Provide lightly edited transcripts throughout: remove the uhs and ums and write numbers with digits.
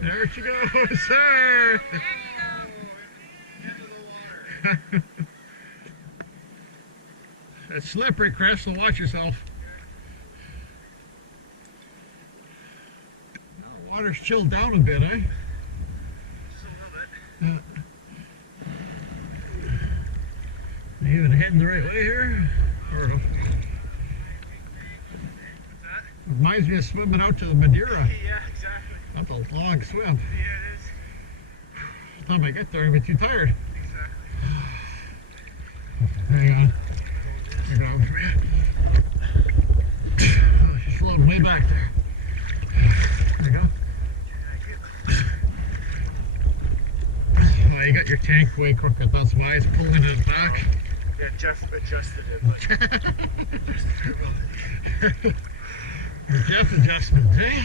There she goes, sir. It's slippery, Chris, so watch yourself. Well, the water's chilled down a bit, eh? Just a little bit. You even heading the right way here? Sort of. Reminds me of swimming out to the Madeira. Yeah, exactly. That's a long swim. Yeah, it is. By the time I get there, I'll be too tired. Exactly. Hang on. Here goes. Oh, she's floating way back there. There you go. Oh, you got your tank way crooked. That's why it's pulling it back. Yeah, Jeff adjusted it, but The Jeff adjustment, eh?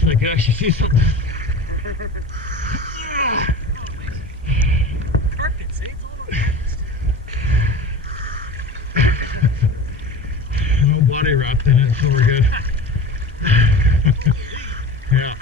so I can actually see something. Carpet, see? It's all No body wrapped in it, so we're good. Yeah.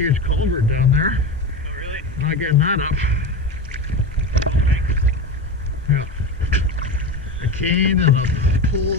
huge culvert down there. Oh, really? Not getting that up. Yeah. A cane and a pole.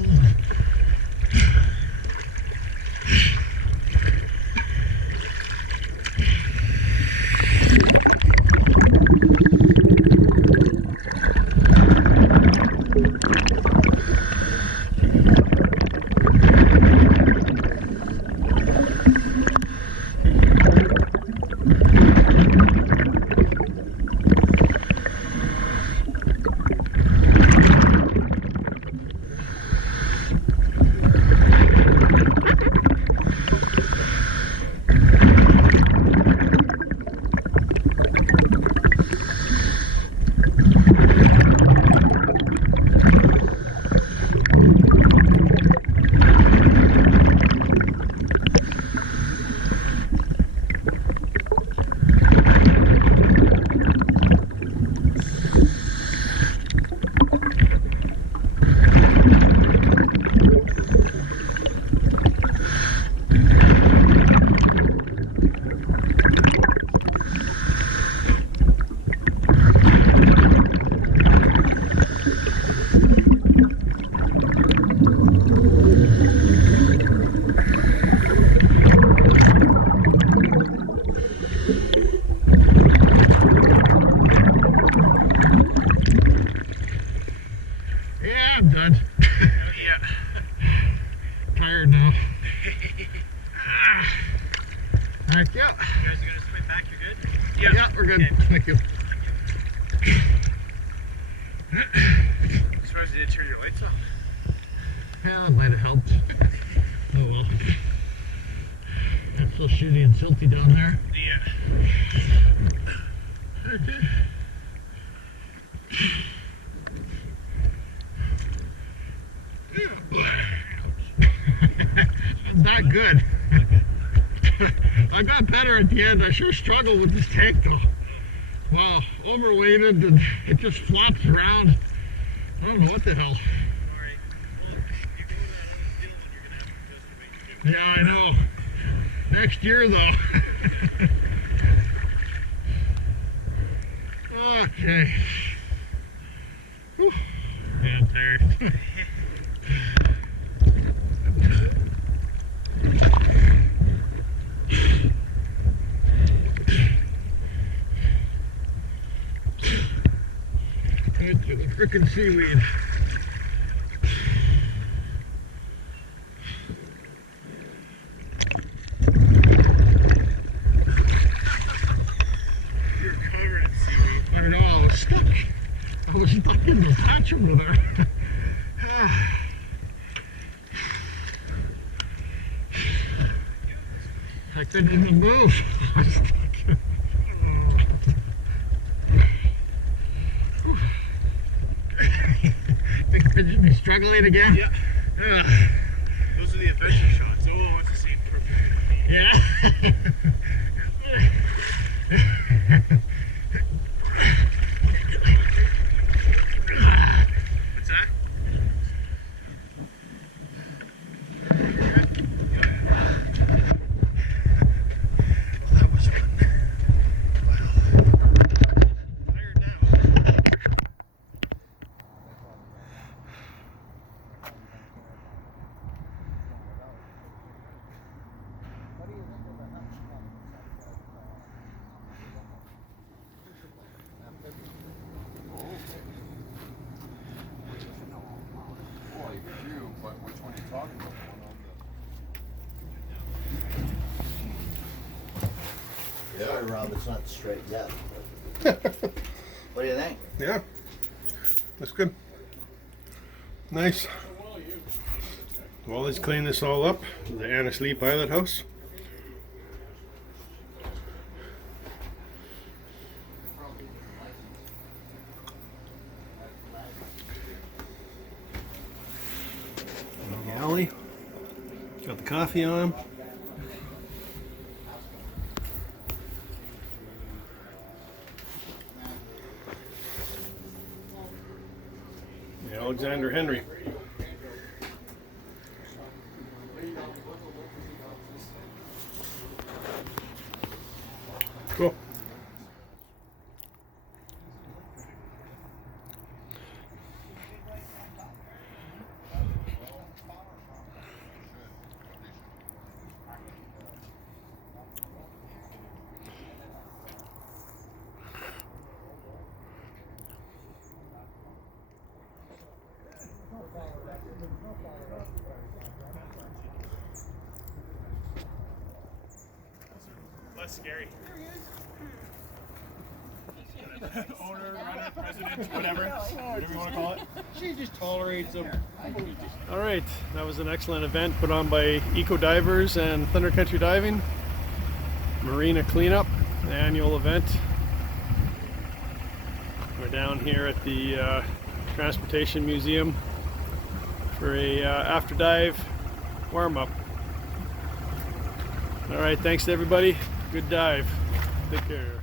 Yeah, I'm done. Yeah. Tired now. Thank you. You guys are gonna swim back, you're good? Yeah, we're good. Okay. Thank you. I'm surprised you didn't turn your lights off. Yeah, that might have helped. Oh well. It's so shitty and silty down there. Yeah. It's not good. I got better at the end. I sure struggled with this tank though. Wow, overweighted and it just flops around. I don't know what the hell. Yeah, I know. Next year though. Okay. Whew. Yeah, I'm tired. Right to the frickin' seaweed. You're covered in seaweed. I know, I was stuck. I was stuck in the patch over there. I couldn't even move. I was stuck. Think I should be struggling again? Yeah. Those are the adventure shots. Oh, it's the same perfect. Yeah. What's that? Well, that was fun. Tired now. Well, you do, but which one are you talking about? Yeah, Rob, it's not straight yet. What do you think? Yeah, that's good. Nice. Well, let's clean this all up. The Annesley Pilot House. Galley. Got the coffee on. Alexander Henry. Cool. Less scary. Owner, runner, president, whatever you want to call it. She just tolerates them. All right, that was an excellent event put on by Eco Divers and Thunder Country Diving. Marina cleanup, the annual event. We're down here at the Transportation Museum for a after dive warm up. All right, thanks to everybody. Good dive. Take care.